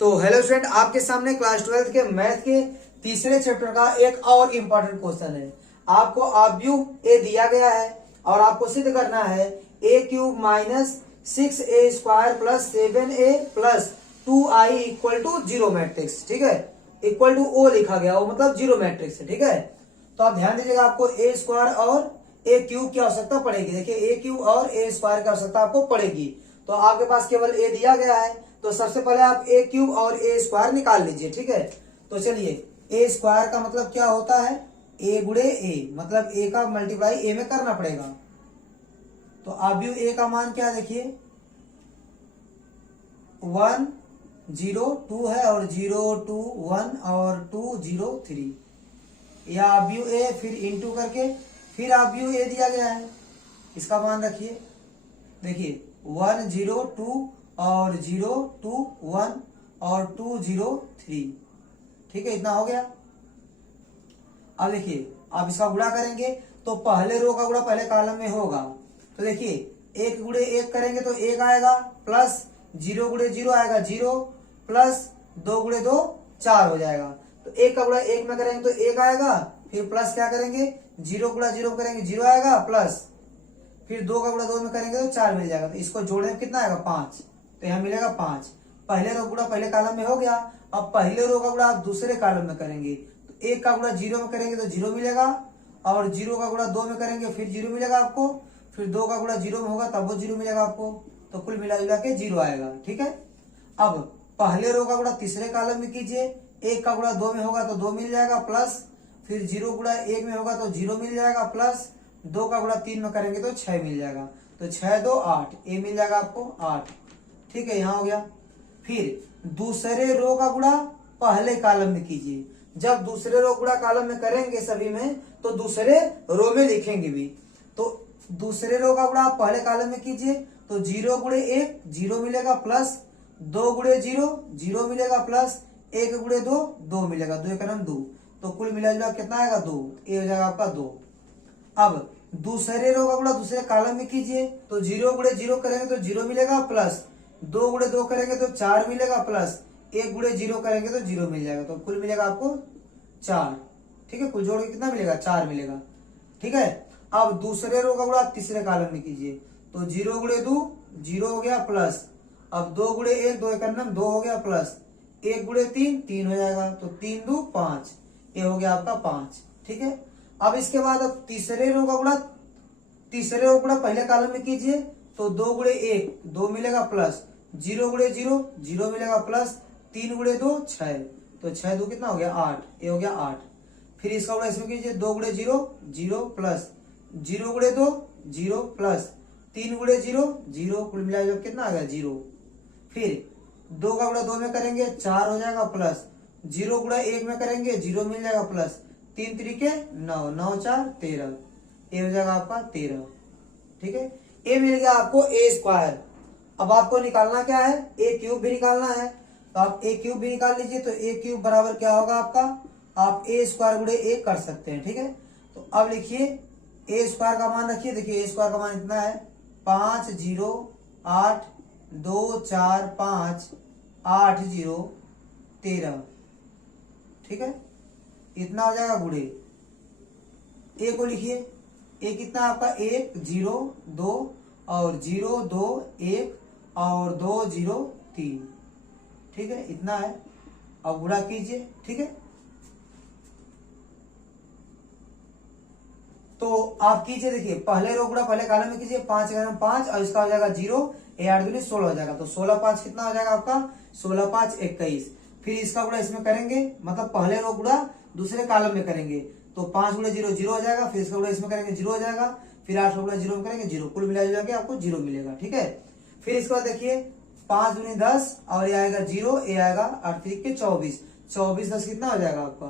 तो hello student, आपके सामने क्लास 12 के मैथ के तीसरे चैप्टर का एक और इम्पोर्टेंट क्वेश्चन है। आपको आव्यू ए दिया गया है और आपको सिद्ध करना है A cube minus 6a² plus 7a plus 2i equal to zero matrix. ठीक है, इक्वल टू ओ लिखा गया, वो मतलब जीरो मैट्रिक्स है। ठीक है, तो आप ध्यान दीजिएगा, आपको a² और ए क्यूब की आवश्यकता पड़ेगी। देखिए, ए क्यूब और a² की आवश्यकता आपको पड़ेगी। तो आपके पास केवल ए दिया गया है, तो सबसे पहले आप ए क्यूब और a² निकाल लीजिए। ठीक है, तो चलिए, a² का मतलब क्या होता है, a गुणे ए, मतलब a का मल्टीप्लाई a में करना पड़ेगा। तो आव्यू a का मान क्या है, देखिए 1 0 2 है और 0 2 1 और 2 0 3। या आव्यू a फिर इंटू करके फिर आव्यू a दिया गया है, इसका मान रखिए। देखिए 1 0 2 और 0 2 1 और 2 0 3। ठीक है, इतना हो गया। अब देखिए, आप इसका गुणा करेंगे तो पहले रो का गुणा पहले कॉलम में होगा। तो देखिए, 1 गुणे 1 करेंगे तो 1 आएगा, प्लस 0 गुणे 0 आएगा 0, प्लस 2 गुणे 2 4 हो जाएगा। तो 1 का गुणा 1 में करेंगे तो 1 आएगा, फिर प्लस क्या करेंगे, 0 गुणा 0 करेंगे 0 आएगा, प्लस फिर 2 का गुणा 2 में करेंगे तो 4 मिल जाएगा। तो इसको जोड़ने में कितना आएगा, 5। तो यहाँ मिलेगा 5। पहले रो गुणा पहले कॉलम में हो गया। अब पहले रो का गुणा आप दूसरे कॉलम में करेंगे, तो 1 का गुणा 0 में करेंगे तो 0 मिलेगा, और 0 का गुणा 2 में करेंगे फिर 0 मिलेगा आपको, फिर 2 का गुणा 0 में होगा तब वो 0 मिलेगा आपको। तो कुल मिला जुला के 0 आएगा। ठीक है, अब पहले रो का गुणा तीसरे कॉलम में कीजिए, 1 का गुणा 2 में होगा तो 2 मिल जाएगा, प्लस फिर 0 गुणा 1 में होगा तो 0 मिल जाएगा, प्लस 2 का गुणा 3 में करेंगे तो 6 मिल जाएगा। तो 6 2 8, ए मिल जाएगा आपको 8। ठीक है, यहाँ हो गया। फिर दूसरे रो का गुणा पहले कॉलम में कीजिए। जब दूसरे रो गुणा कॉलम में करेंगे सभी में, तो दूसरे रो में लिखेंगे भी। तो दूसरे रो का गुणा आप पहले कॉलम में कीजिए, तो 0 गुणे 1 0 मिलेगा, प्लस 2 गुणे 0 0 मिलेगा, प्लस 1 गुणे 2 2 मिलेगा, 2 का नाम 2। तो कुल मिला जुला कितना आएगा, 2। ए हो जाएगा आपका 2। अब दूसरे रो का गुणा दूसरे कॉलम में कीजिए, तो 0 गुणे 0 करेंगे तो 0 मिलेगा, प्लस 2 गुणे 2 करेंगे तो 4 मिलेगा, प्लस 1 गुणे 0 करेंगे तो 0 मिल जाएगा। तो कुल मिलेगा आपको 4। ठीक है, कुल जोड़ के कितना मिलेगा, 4 मिलेगा। ठीक है, अब दूसरे रो का गुणा तीसरे कॉलम में कीजिए, तो 0 गुणे 2 0 हो गया, प्लस अब 2 गुणे 1 2 का नाम 2 हो गया, प्लस 1 गुणे 3 3 हो जाएगा, तो 3 2 5, ये हो गया आपका 5। ठीक है, अब इसके बाद अब तीसरे रो का गुणा पहले कॉलम में कीजिए, तो 2 गुणे 1 2 मिलेगा, प्लस 0 गुणे 0 0 मिलेगा, प्लस 3 गुणे 2 6। तो 6 2 कितना हो गया, 8, ये हो गया 8। फिर इसका गुणा इसमें कीजिए, 2 गुणे 0 0 प्लस 0 गुणे 2 0 प्लस 3 गुणे 0 0, कुल मिला कितना आ गया, 0। फिर 2 का गुणा 2 में करेंगे 4 हो जाएगा, प्लस 0 गुणा 1 में करेंगे 0 मिल जाएगा, प्लस 3 त्रिके 9 9 4 13, ये हो जाएगा आपका 13। ठीक है, ए मिल गया आपको a²। अब आपको निकालना क्या है, ए क्यूब भी निकालना है। तो आप ए क्यूब भी निकाल लीजिए। तो ए क्यूब बराबर क्या होगा आपका, आप a² गुणे a कर सकते हैं। ठीक है, तो अब लिखिए a² का मान रखिए। देखिए a² का मान इतना है 5 0 8 2 4 5 8 0 13। ठीक है, इतना हो जाएगा गुणे। ए को लिखिए, ए कितना आपका 1 0 2 और 0 2 1 और 2 0 3। ठीक है, इतना है। अब गुणा कीजिए। ठीक है, तो आप कीजिए। देखिए, पहले रो गुणा पहले कॉलम में कीजिए, 5 का नाम 5 और इसका हो जाएगा 0, ए 8 दूनी 16 हो जाएगा। तो 16 5 कितना हो जाएगा आपका, 16 5 21। फिर इसका गुणा इसमें करेंगे, मतलब पहले रो गुणा दूसरे कॉलम में करेंगे, तो 5 गुणे 0 0 हो जाएगा। फिर इसका गुणा इसमें करेंगे 0 हो जाएगा, फिर 8 गुणा 0 में करेंगे 0, कुल मिला जुला के आपको 0 मिलेगा। ठीक है, फिर इसके बाद देखिए 5 दूनी 10 और ये आएगा 0, ये आएगा 8 3 24, 24 10 कितना हो जाएगा आपका,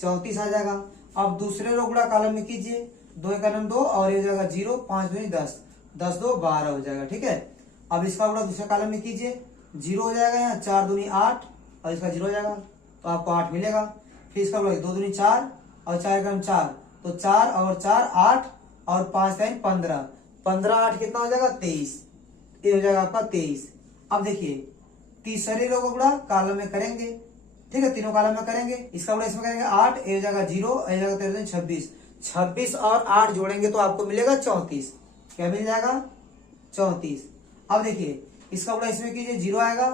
34 आ जाएगा। अब दूसरे रो गुणा कॉलम में कीजिए, 2 का नाम 2 और ये हो जाएगा 0, 5 दूनी 10 10 2 12 हो जाएगा। ठीक है, अब इसका गुणा दूसरे कॉलम में कीजिए, 0 हो जाएगा, यहाँ 4 दूनी 8 और इसका 0 हो जाएगा, तो आपको 8 मिलेगा। फिर इसका गुणा 2 दूनी 4 और 4 का नाम 4, तो 4 और 4 8 और 5 का 15 8 कितना हो जाएगा, 23, ये हो जाएगा आपका 23। अब देखिए तीसरे रो का गुणा कॉलम में करेंगे, ठीक है, तीनों कॉलम में करेंगे। इसका गुणा इसमें करेंगे 8, ए जगह 0, ए जगह 13 26, 26 और 8 जोड़ेंगे तो आपको मिलेगा 34। क्या मिल जाएगा? 34। अब देखिए इसका गुणा इसमें कीजिए 0 आएगा,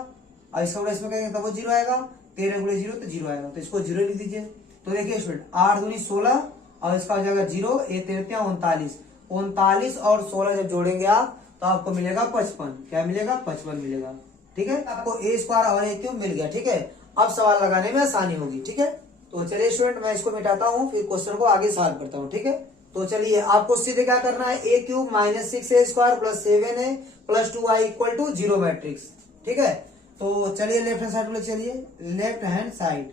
और इसका गुणा इसमें करेंगे तब वो 0 आएगा। 13 गुणे 0 तो 0 आएगा, तो इसको 0 लिख दीजिए। तो देखिए स्टूडेंट 8 दूनी 16 और इसका हो जाएगा 0, ए 13 39, 39 और 16 जब जोड़ेंगे आप तो आपको मिलेगा 55। क्या मिलेगा? 55 मिलेगा। ठीक है, आपको ए स्क्वायर और ए क्यूब मिल गया। ठीक है, अब सवाल लगाने में आसानी होगी। ठीक है, तो चलिए स्टूडेंट मैं इसको मिटाता हूँ, फिर क्वेश्चन को आगे सॉल्व करता हूँ। ठीक है, तो चलिए आपको सीधे क्या करना है, A cube minus 6a square plus 7a plus 2i equal to 0 matrix. ठीक है, तो चलिए लेफ्ट हैंड साइड में चलिए, लेफ्ट हैंड साइड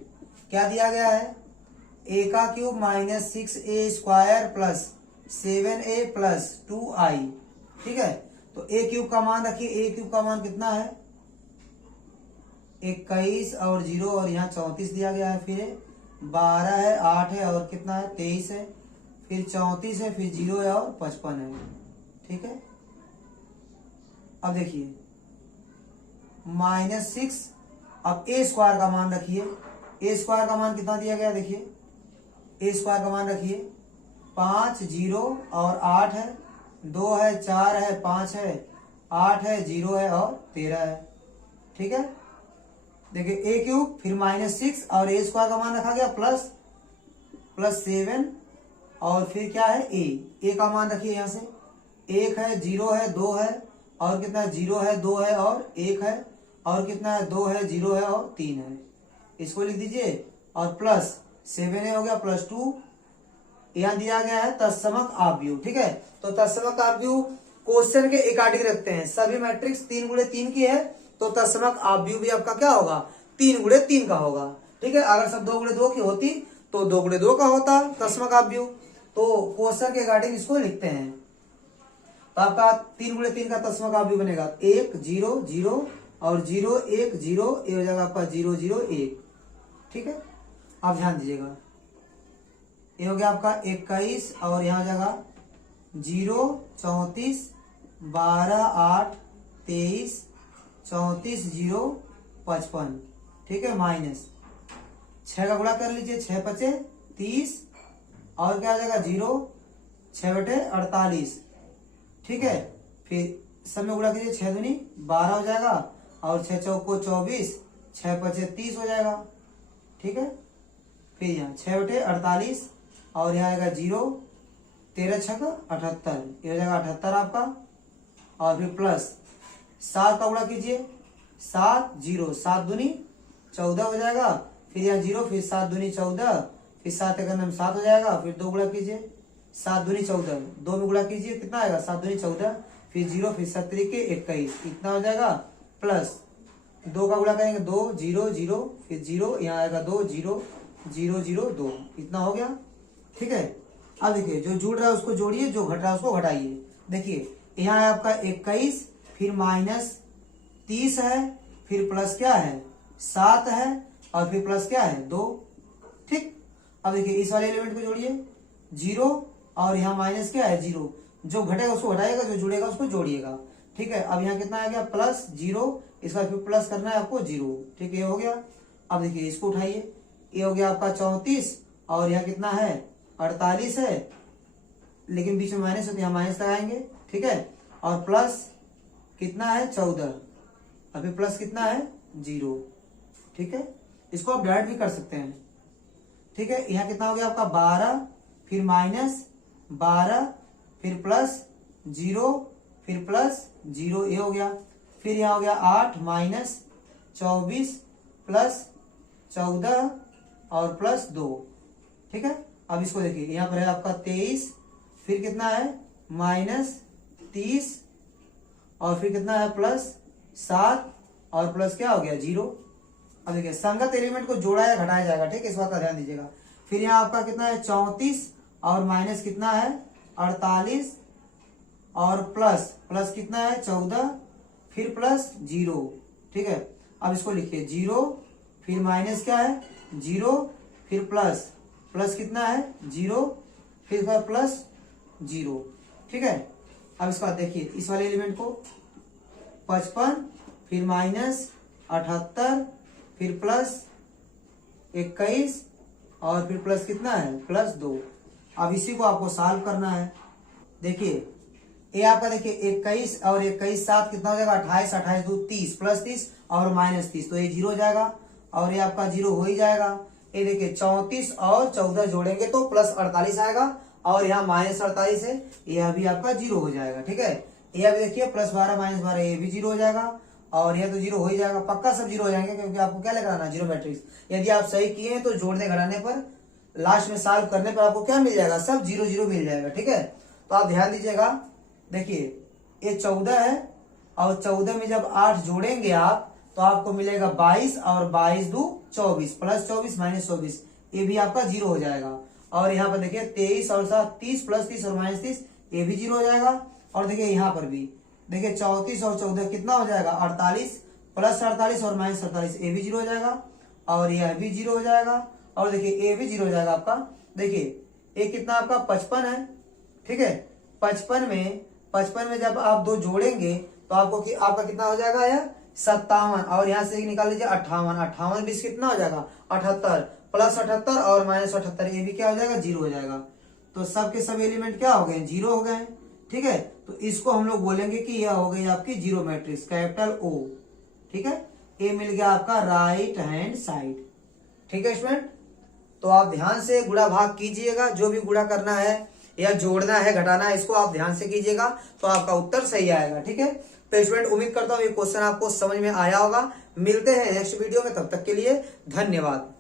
क्या दिया गया है, ए का cube minus 6a square plus 7a plus 2i। ठीक है, तो ए क्यूब का मान रखिए, ए क्यूब का मान कितना है 21 और 0 और यहाँ 34 दिया गया है, फिर 12 है, 8 है और कितना है 23 है, फिर 34 है, फिर 0 है और 55 है। ठीक है, अब देखिए -6, अब ए स्क्वायर का मान रखिए, ए स्क्वायर का मान कितना दिया गया देखिए, ए स्क्वायर का मान रखिए 5 0 और 8 है, 2 है, 4 है, 5 है, 8 है, 0 है और 13 है। ठीक है, देखिए ए क्यूब फिर -6 और ए स्क्वायर का मान रखा गया प्लस 7 और फिर क्या है ए का मान रखिए यहाँ से 1 है, 0 है, 2 है और कितना है 0 है, 2 है और 1 है और कितना है 2 है, 0 है और 3 है। इसको लिख दीजिए और प्लस 7 हो गया प्लस 2, यहाँ दिया गया है तत्समक आव्यूह। ठीक है, तो तत्समक आव्यूह क्वेश्चन के अकॉर्डिंग रखते हैं, सभी मैट्रिक्स 3 गुणे 3 की है तो तत्समक आव्यूह भी आपका क्या होगा 3 गुणे 3 का होगा। ठीक है, अगर सब 2 गुणे 2 की होती तो 2 गुणे 2 का होता तत्समक आव्यूह। तो क्वेश्चन के अकॉर्डिंग इसको लिखते हैं, तो आपका 3 गुणे 3 का तत्समक आव्यूह बनेगा 1 0 0 और 0 1 0, ये हो जाएगा आपका 0 0 1। ठीक है, आप ध्यान दीजिएगा, ये हो गया आपका 21 और यहाँ जगह 0 34 12 8 23 34 0 55। ठीक है, माइनस 6 का गुणा कर लीजिए, 6 5 30 और क्या आ जाएगा 0 6 बटे 48। ठीक है, फिर सब में गुणा कीजिए, 6 दूनी 12 हो जाएगा और 6 चौको 24, 6 5 30 हो जाएगा। ठीक है, फिर यहाँ 6 बटे 48 और यहाँ आएगा 0 13 6 78, ये हो जाएगा 78 आपका। और फिर प्लस 7 का गुणा कीजिए, 7 0 7 दूनी 14 हो जाएगा, फिर यहाँ 0 फिर 7 दूनी 14, फिर 7 एक 7 हो जाएगा, फिर 2 गुणा कीजिए 7 दूनी 14, 2 में गुणा कीजिए कितना आएगा 7 दूनी 14, फिर 0 फिर 7 के 21, इतना हो जाएगा। प्लस 2 का गुणा करेंगे 2 0 0 फिर 0, यहाँ आएगा 2 0 0 0 2, इतना हो गया। ठीक है, अब देखिए जो जुड़ रहा है उसको जोड़िए, जो घट रहा है उसको घटाइए। देखिए यहाँ है आपका 21 फिर -30 है, फिर प्लस क्या है 7 है और फिर प्लस क्या है 2। ठीक, अब देखिए इस वाले एलिमेंट को जोड़िए 0 और यहाँ माइनस क्या है 0, जो घटेगा उसको घटाइएगा, जो जुड़ेगा उसको जोड़िएगा। ठीक है, अब यहाँ कितना आ गया प्लस 0, इसका फिर प्लस करना है आपको 0। ठीक है, ये हो गया। अब देखिए इसको उठाइए, ये हो गया आपका 34 और यहाँ कितना है 48 है, लेकिन बीच में माइनस है तो यहाँ माइनस लगाएंगे। ठीक है, और प्लस कितना है 14, अभी प्लस कितना है 0। ठीक है, इसको आप डिवाइड भी कर सकते हैं। ठीक है, यहाँ कितना हो गया आपका 12 फिर -12 फिर प्लस 0 फिर प्लस 0, ये हो गया। फिर यहाँ हो गया 8 -24 प्लस 14 और प्लस 2। ठीक है, अब इसको देखिए यहाँ पर है आपका 23 फिर कितना है -30 और फिर कितना है +7 और प्लस क्या हो गया 0। अब देखिए संगत एलिमेंट को जोड़ा या घटाया जाएगा। ठीक है, इस बात का ध्यान दीजिएगा। फिर यहाँ आपका कितना है 34 और माइनस कितना है 48 और प्लस कितना है 14 फिर प्लस 0। ठीक है, अब इसको लिखिए 0 फिर माइनस क्या है 0 फिर प्लस कितना है 0 फिर प्लस 0। ठीक है, अब इसका देखिए इस वाले एलिमेंट को 55 फिर 78 फिर प्लस 21 और फिर प्लस कितना है प्लस 2। अब इसी को आपको सॉल्व करना है। देखिए ये आपका देखिए 21 और 21 7 कितना हो जाएगा 28, 28 2 30 प्लस 30 और माइनस 30, तो ये 0 हो जाएगा और ये आपका 0 हो ही जाएगा। ये देखिए 34 और 14 जोड़ेंगे तो प्लस 48 आएगा और यहाँ माइनस 48 है, यह भी आपका 0 हो जाएगा। ठीक है, ये अभी देखिए प्लस 12 माइनस 12 ये भी 0 हो जाएगा और यह तो 0 हो ही जाएगा, पक्का सब 0 हो जाएंगे क्योंकि आपको क्या लेकर आना जीरो मैट्रिक्स। यदि आप सही किए हैं तो जोड़ने घटाने पर लास्ट में सॉल्व करने पर आपको क्या मिल जाएगा, सब 0 0 मिल जाएगा। ठीक है, तो आप ध्यान दीजिएगा। देखिए ये 14 है और 14 में जब 8 जोड़ेंगे आप तो आपको मिलेगा 22 और 22 2 24 प्लस 24 माइनस 24, ये भी आपका 0 हो जाएगा। और यहाँ पर देखिए 23 और 7 30 प्लस 30 और माइनस 30, ये भी 0 हो जाएगा। और देखिए यहाँ पर भी देखिए 34 और 14 कितना हो जाएगा 48 प्लस 48 और माइनस 48, ये भी 0 हो जाएगा और यह भी 0 हो जाएगा। और देखिए ये भी 0 हो जाएगा आपका। देखिए ये कितना आपका 55 है। ठीक है, 55 में जब आप 2 जोड़ेंगे तो आपका कितना हो जाएगा यह 57 और यहाँ से निकाल लीजिए 58, 58 बीस कितना हो जाएगा 78 प्लस 78 और माइनस 78, ये भी क्या हो जाएगा 0 हो जाएगा। तो सब के सब एलिमेंट क्या हो गए 0 हो गए। ठीक है, तो इसको हम लोग बोलेंगे कि यह हो गई आपकी जीरो मैट्रिक्स कैपिटल O। ठीक है, ये मिल गया आपका राइट हैंड साइड। ठीक है स्टूडेंट, तो आप ध्यान से गुणा भाग कीजिएगा, जो भी गुणा करना है या जोड़ना है घटाना है इसको आप ध्यान से कीजिएगा तो आपका उत्तर सही आएगा। ठीक है, तो स्टूडेंट उम्मीद करता हूँ ये क्वेश्चन आपको समझ में आया होगा। मिलते हैं नेक्स्ट वीडियो में, तब तक के लिए धन्यवाद।